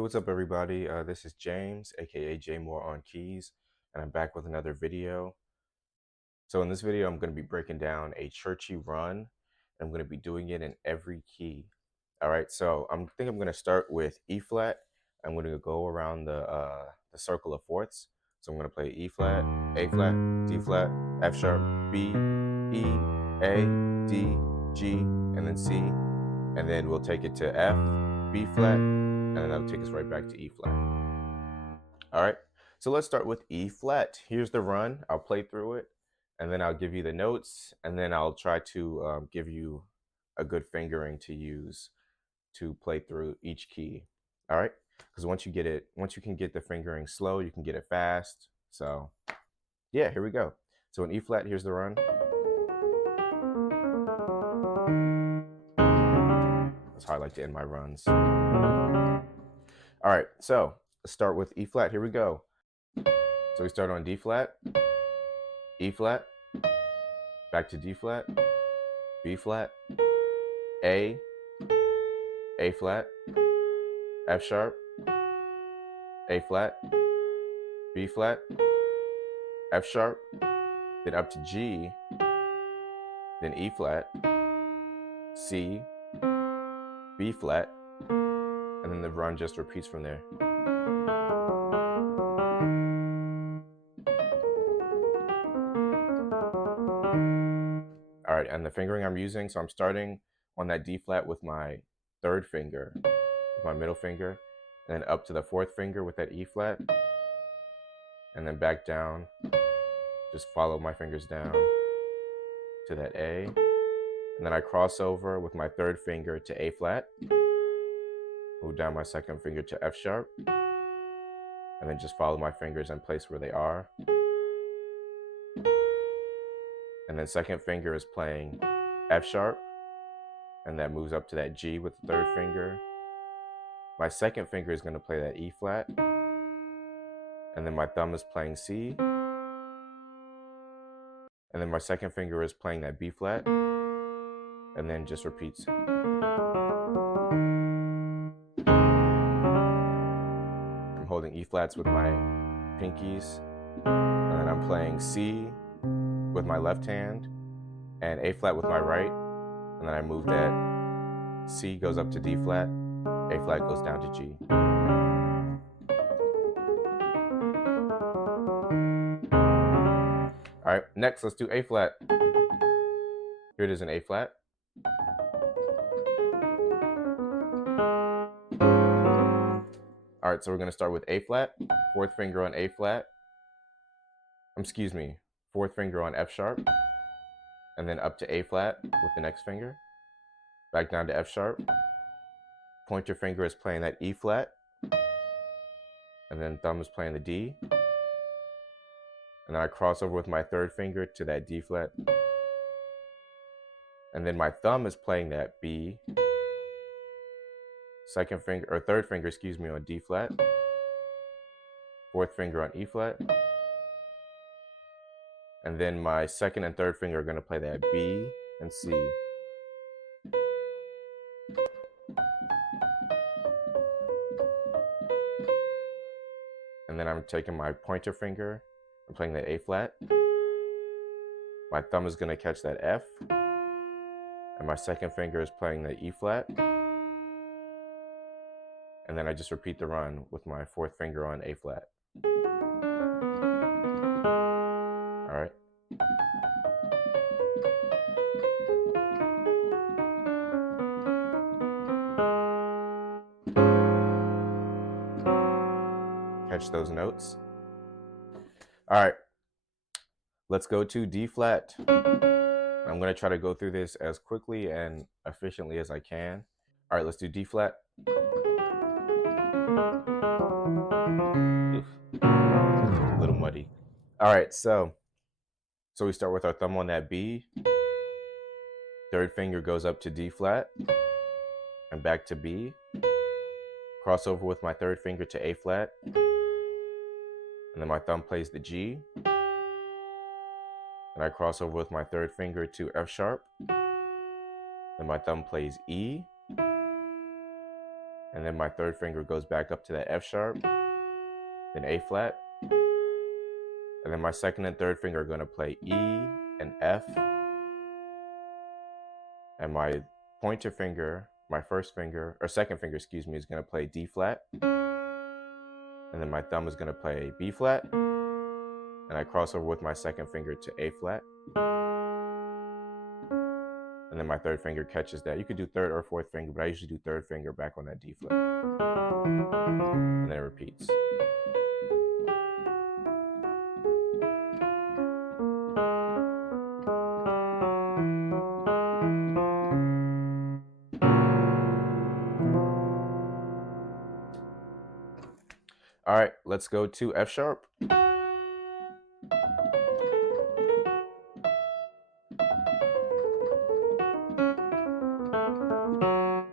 what's up everybody? This is James, aka jmooreonkeys, and I'm back with another video. So in this video, I'm going to be breaking down a Churchy run. I'm going to be doing it in every key. All right, so I think I'm going to start with E flat. I'm going to go around the circle of fourths. So I'm going to play E flat, A flat, D flat, F sharp, B, E, A, D, G, and then C, and then we'll take it to F, B flat, and then that'll take us right back to E flat. All right, so let's start with E flat. Here's the run. I'll play through it, and then I'll give you the notes, and then I'll try to give you a good fingering to use to play through each key. All right, because once you can get the fingering slow, you can get it fast. So yeah, here we go. So in E flat, here's the run. That's how I like to end my runs. All right, so let's start with E flat. Here we go. So we start on D flat, E flat, back to D flat, B flat, A flat, F sharp, A flat, B flat, F sharp, then up to G, then E flat, C, B flat, and then the run just repeats from there. All right, and the fingering I'm using, so I'm starting on that D flat with my third finger, with my middle finger, and then up to the fourth finger with that E flat, and then back down, just follow my fingers down to that A, and then I cross over with my third finger to A flat, move down my second finger to F sharp, and then just follow my fingers and place where they are. And then second finger is playing F sharp, and that moves up to that G with the third finger. My second finger is going to play that E flat, and then my thumb is playing C, and then my second finger is playing that B flat, and then just repeats. I'm holding E flats with my pinkies, and then I'm playing C with my left hand, and A flat with my right, and then I move that C goes up to D flat, A flat goes down to G. All right, next let's do A flat. Here it is in A flat. All right, so we're gonna start with A flat, fourth finger on A flat. Excuse me, fourth finger on F sharp, and then up to A flat with the next finger. Back down to F sharp. Pointer finger is playing that E flat, and then thumb is playing the D. And then I cross over with my third finger to that D flat. And then my thumb is playing that B. Third finger, excuse me, on D flat. Fourth finger on E flat. And then my second and third finger are going to play that B and C. And then I'm taking my pointer finger and playing that A flat. My thumb is going to catch that F. And my second finger is playing the E flat. And then I just repeat the run with my fourth finger on A flat. All right. Catch those notes. All right. Let's go to D flat. I'm going to try to go through this as quickly and efficiently as I can. All right, let's do D flat. Oof. A little muddy. All right, so we start with our thumb on that B. Third finger goes up to D flat and back to B. Cross over with my third finger to A flat. And then my thumb plays the G. And I cross over with my third finger to F sharp. Then my thumb plays E. and then my third finger goes back up to that F sharp, then A flat, and then my second and third finger are going to play E and F, and my pointer finger, my first finger, or second finger, excuse me, is going to play D flat, and then my thumb is going to play B flat, and I cross over with my second finger to A flat, and then my third finger catches that. You could do third or fourth finger, but I usually do third finger back on that D flat, and then it repeats. All right, let's go to F sharp.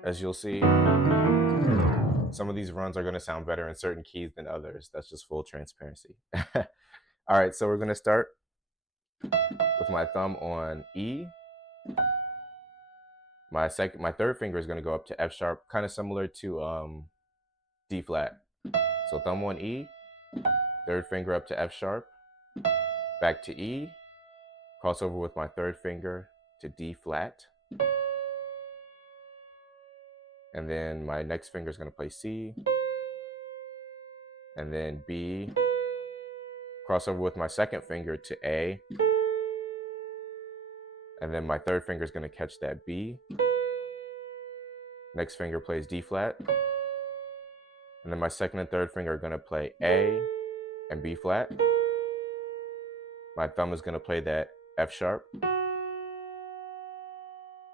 As you'll see, some of these runs are going to sound better in certain keys than others. That's just full transparency. All right, so we're going to start with my thumb on E. My third finger is going to go up to F sharp, kind of similar to D flat. So thumb on E, third finger up to F sharp, back to E, cross over with my third finger to D flat, and then my next finger is going to play C, and then B, cross over with my second finger to A, and then my third finger is going to catch that B. Next finger plays D flat, and then my second and third finger are going to play A and B flat. My thumb is going to play that F sharp,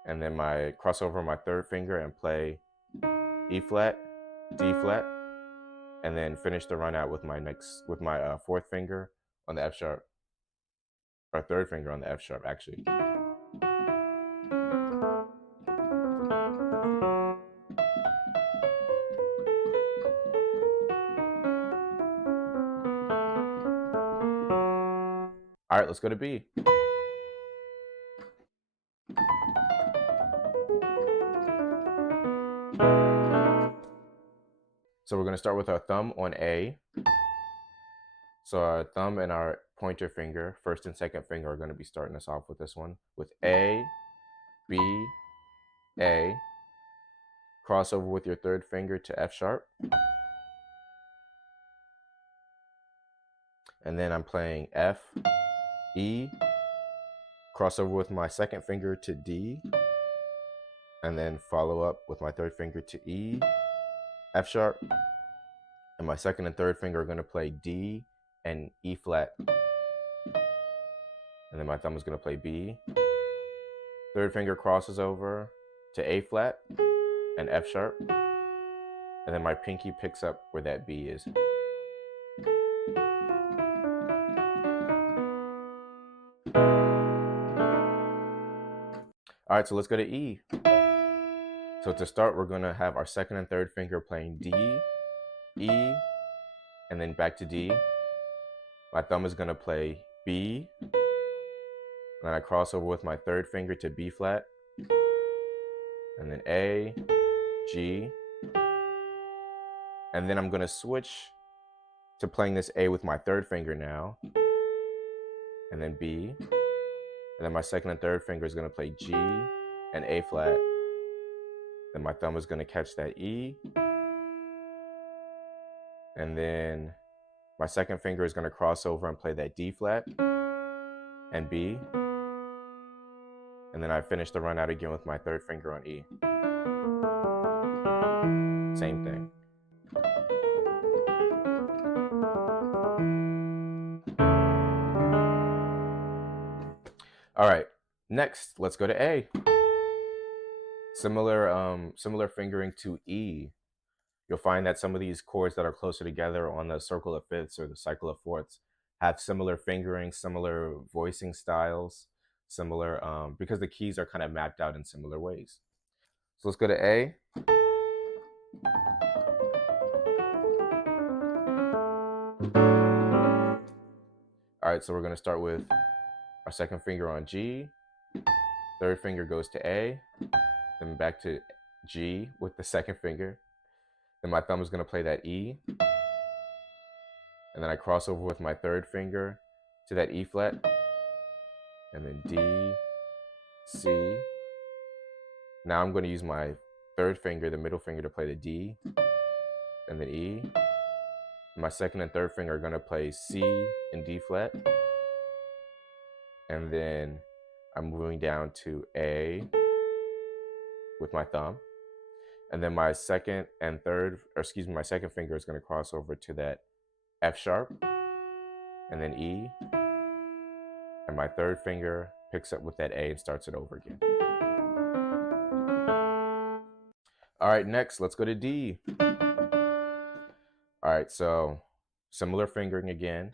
and then my cross over my third finger and play E flat, D flat, and then finish the run out with my fourth finger on the F sharp, or third finger on the F sharp actually. All right, let's go to B. So we're going to start with our thumb on A. So our thumb and our pointer finger, first and second finger, are going to be starting us off with this one with A, B, A. Cross over with your third finger to F sharp. And then I'm playing F, E, cross over with my second finger to D, and then follow up with my third finger to E, F sharp, and my second and third finger are going to play D and E flat. And then my thumb is going to play B. Third finger crosses over to A flat and F sharp, and then my pinky picks up where that B is. All right, so let's go to E. So to start, we're going to have our second and third finger playing D, E, and then back to D. My thumb is going to play B, and then I cross over with my third finger to B flat, and then A, G, and then I'm going to switch to playing this A with my third finger now, and then B, and then my second and third finger is going to play G and A flat. Then my thumb is going to catch that E, and then my second finger is going to cross over and play that D flat and B, and then I finish the run out again with my third finger on E. Same thing. All right, next, let's go to A. Similar fingering to E. You'll find that some of these chords that are closer together on the circle of fifths or the cycle of fourths have similar fingering, similar voicing styles, similar, because the keys are kind of mapped out in similar ways. So let's go to A. All right, so we're going to start with our second finger on G, third finger goes to A, then back to G with the second finger, Then my thumb is going to play that E, and then I cross over with my third finger to that E flat, and then D, C. Now I'm going to use my third finger, the middle finger, to play the D, and then E. My second and third finger are going to play C and D flat, and then I'm moving down to A with my thumb, and then my second my second finger is going to cross over to that F sharp, and then E, and my third finger picks up with that A and starts it over again. All right, next, let's go to D. All right, so similar fingering again.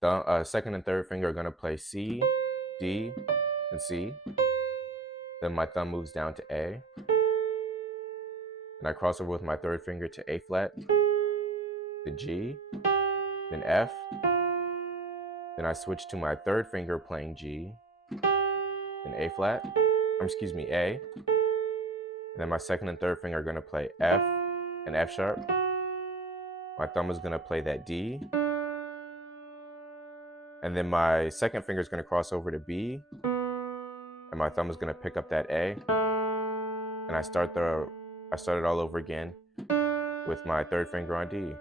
The second and third finger are going to play C, D, and C. Then my thumb moves down to A, and I cross over with my third finger to A flat, then G, then F. Then I switch to my third finger playing G, then A flat, A. And then my second and third finger are going to play F and F sharp. My thumb is going to play that D. And then my second finger is going to cross over to B, and my thumb is going to pick up that A. And I start it all over again with my third finger on D.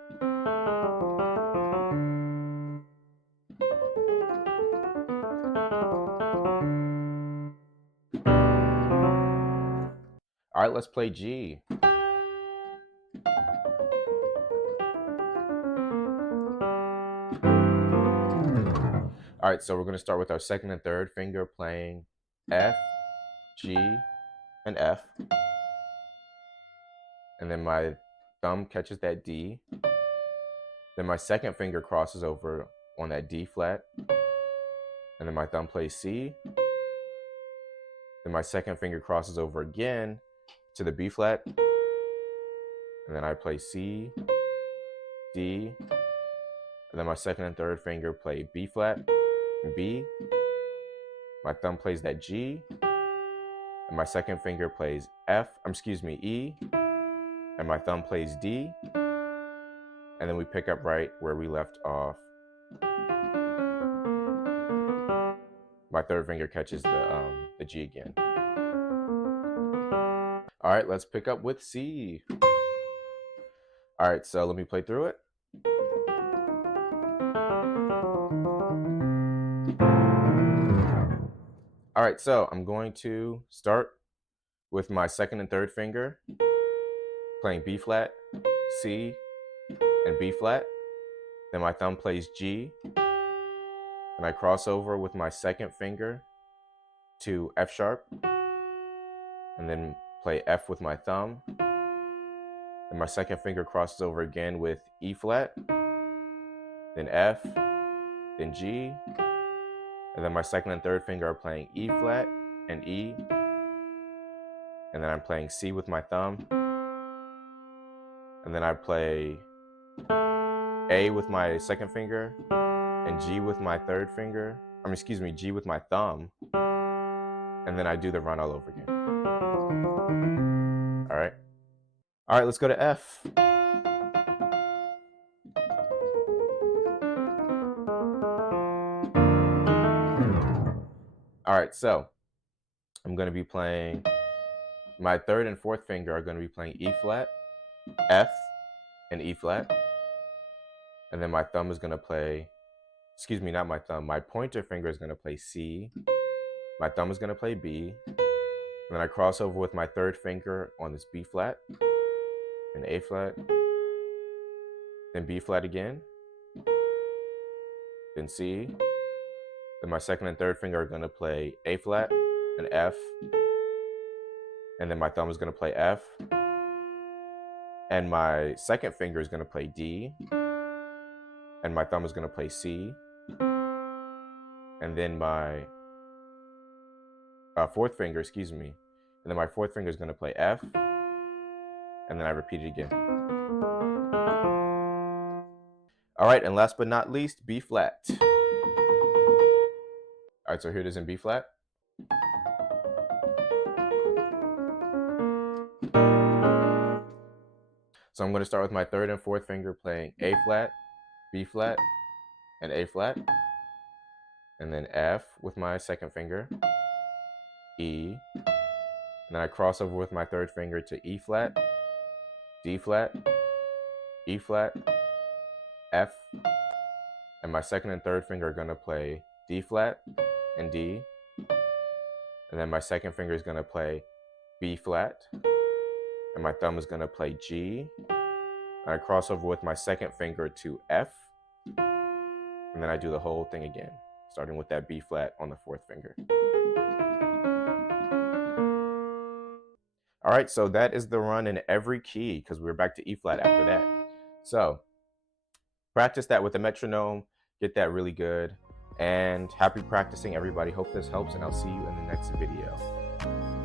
All right, let's play G. All right, so we're going to start with our second and third finger playing F, G, and F. And then my thumb catches that D. Then my second finger crosses over on that D flat. And then my thumb plays C. Then my second finger crosses over again to the B flat. And then I play C, D. And then my second and third finger play B flat and B. My thumb plays that G. And my second finger plays E. And my thumb plays D. And then we pick up right where we left off. My third finger catches the G again. All right, let's pick up with C. All right, so let me play through it. All right, so I'm going to start with my second and third finger playing B flat, C, and B flat. Then my thumb plays G, and I cross over with my second finger to F sharp, and then play F with my thumb. And my second finger crosses over again with E flat, then F, then G, and then my second and third finger are playing E flat and E, and then I'm playing C with my thumb, and then I play A with my second finger and G with my third finger. G with my thumb, and then I do the run all over again. All right. All right, let's go to F. All right, so I'm going to be playing, my third and fourth finger are going to be playing E flat, F, and E flat. And then my thumb is going to play, not my thumb, my pointer finger is going to play C. My thumb is going to play B. And then I cross over with my third finger on this B flat, and A flat, then B flat again, then C. Then my second and third finger are going to play A flat and F. And then my thumb is going to play F. And my second finger is going to play D. And my thumb is going to play C. And then my fourth finger, and then my fourth finger is going to play F. And then I repeat it again. All right, and last but not least, B flat. All right, so here it is in B flat. So So I'm going to start with my third and fourth finger playing A flat, B flat, and A flat, and then F with my second finger, E, and then I cross over with my third finger to E flat, D flat, E flat, F, and my second and third finger are going to play D flat and D, and then my second finger is going to play B flat, and my thumb is going to play G, and I cross over with my second finger to F, and then I do the whole thing again, starting with that B flat on the fourth finger. All right, so that is the run in every key because we're back to E flat after that. So practice that with a metronome, get that really good, and happy practicing, everybody. Hope this helps, and I'll see you in the next video.